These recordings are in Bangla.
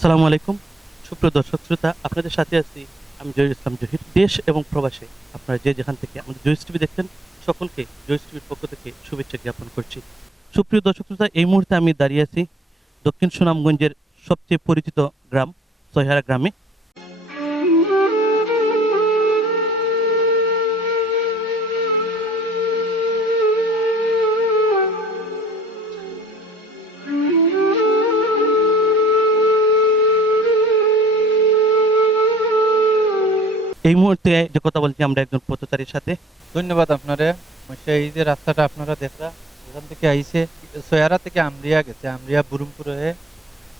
আসসালামু আলাইকুম সুপ্রিয় দর্শক শ্রোতা, আপনাদের সাথে আছি আমি জহির ইসলাম জহির। দেশ এবং প্রবাসে আপনারা যে যেখান থেকে আমাদের জহির টিভি দেখছেন, সকলকে জহির টিভির পক্ষ থেকে শুভেচ্ছা জ্ঞাপন করছি। সুপ্রিয় দর্শক শ্রোতা, এই মুহূর্তে আমি দাঁড়িয়ে আছি দক্ষিণ সুনামগঞ্জের সবচেয়ে পরিচিত গ্রাম চয়হারা গ্রামে। এই মুহূর্তে যে কথা বলছি আমরা একজন পথচারীর সাথে। ধন্যবাদ আপনারে। এই যে রাস্তাটা আপনারা দেখরা এখান থেকে আইছে সয়ারা থেকে আমরিয়া গেছে, আমরিয়া বুরুমপুর হয়ে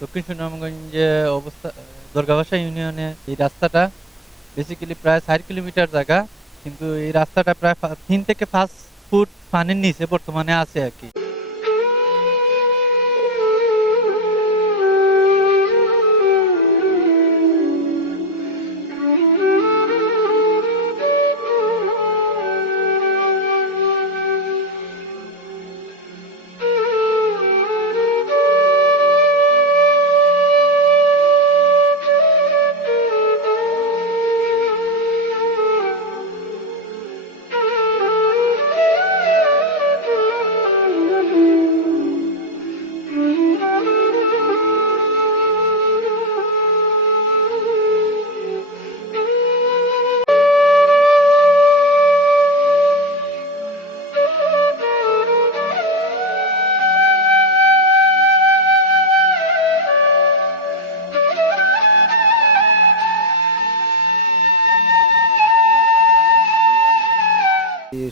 দক্ষিণ সুনামগঞ্জে অবস্থা দরগাবাসা ইউনিয়নে। এই রাস্তাটা বেসিক্যালি প্রায় 4 কিলোমিটার জায়গা, কিন্তু এই রাস্তাটা প্রায় 3 থেকে 5 ফুট পানির নিচে বর্তমানে আছে আর কি।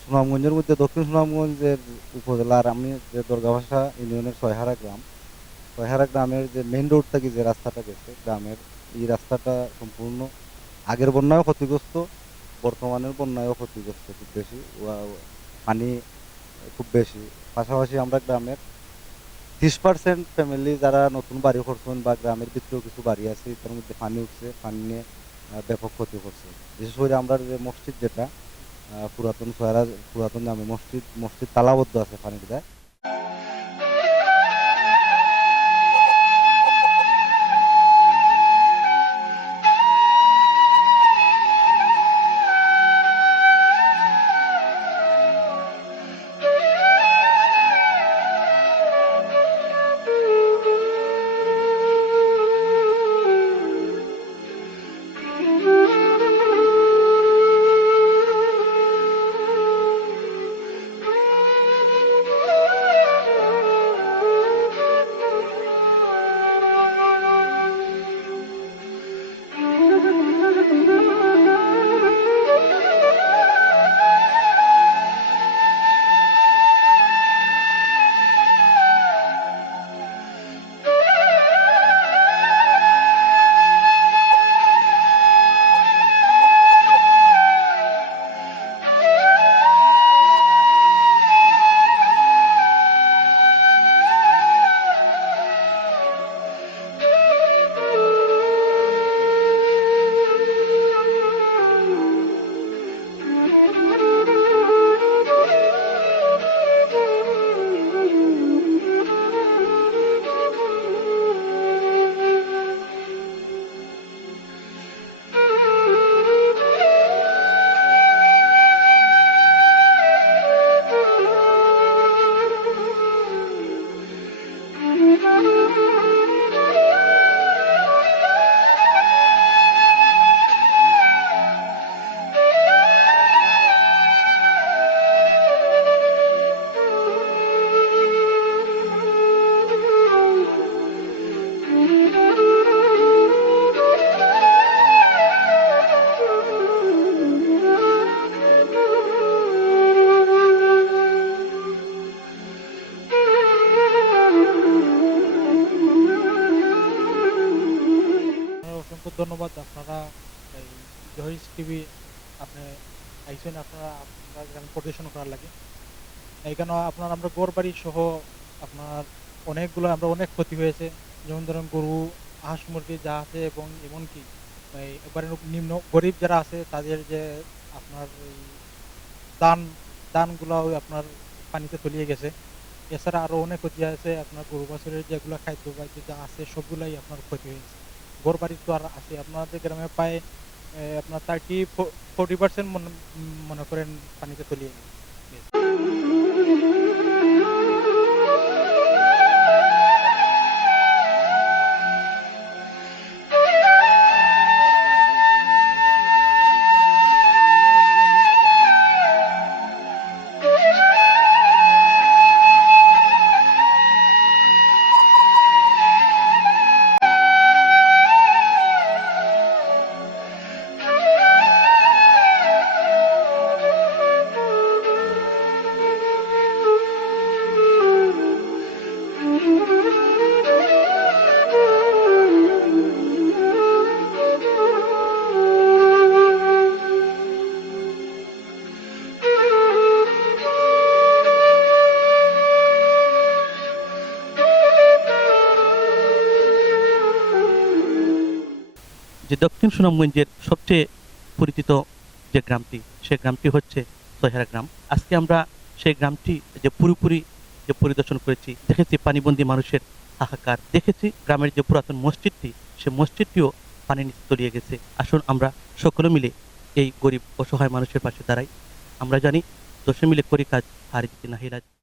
সুনামগঞ্জের মধ্যে দক্ষিণ সুনামগঞ্জের উপজেলার আমি যে দরগাভাষা ইউনিয়নের ছয়হারা গ্রামের যে মেইন রোড থেকে যে রাস্তাটা গেছে গ্রামের, এই রাস্তাটা সম্পূর্ণ আগের বন্যায়ও ক্ষতিগ্রস্ত, বর্তমানের বন্যায়ও ক্ষতিগ্রস্ত, খুব বেশি পানি খুব বেশি। পাশাপাশি আমরা গ্রামের 30% ফ্যামিলি যারা নতুন বাড়ি করছেন বা গ্রামের ভিতরেও কিছু বাড়ি আছে, তার মধ্যে পানি উঠছে, পানি নিয়ে ব্যাপক ক্ষতি করছে। বিশেষ করে আমরা যে মসজিদ যেটা পুরাতন জামে মসজিদ তালাবদ্ধ আছে পানির গায়ে। ধন্যবাদ। আপনারা এই জহির টিভি আপনি আইসেন, আপনারা গ্রামে পরিদর্শন করার লাগে। এইখানে আপনার আমরা গড় বাড়ি সহ আপনার অনেকগুলো আমরা অনেক ক্ষতি হয়েছে, যেমন ধরেন গরু, হাঁস মুরগি যা আছে, এবং এমনকি একবারে নিম্ন গরিব যারা আছে তাদের যে আপনার দানগুলো আপনার পানিতে তলিয়ে গেছে। এছাড়া আরো অনেক ক্ষতি আছে, আপনার গরু বাছুরের যেগুলো খাদ্য যা আছে সবগুলাই আপনার ক্ষতি হয়েছে। ঘর বাড়ি তো আর আছে আপনাদের গ্রামে প্রায় আপনার 30-40% মনে করেন পানিতে তলিয়ে গেছে। যে দক্ষিণ সুনামগঞ্জের সবচেয়ে পরিচিত যে গ্রামটি, সে গ্রামটি হচ্ছে চয়হারা গ্রাম। আজকে আমরা সেই গ্রামটি যে পুরোপুরি যে পরিদর্শন করেছি, দেখেছি পানিবন্দী মানুষের হাহাকার, দেখেছি গ্রামের যে পুরাতন মসজিদটি, সে মসজিদটিও পানির নিচে তলিয়ে গেছে। আসুন আমরা সকলে মিলে এই গরিব অসহায় মানুষের পাশে দাঁড়াই। আমরা জানি দোষে মিলে করি কাজ, হারি জিতে নাহি রাজ।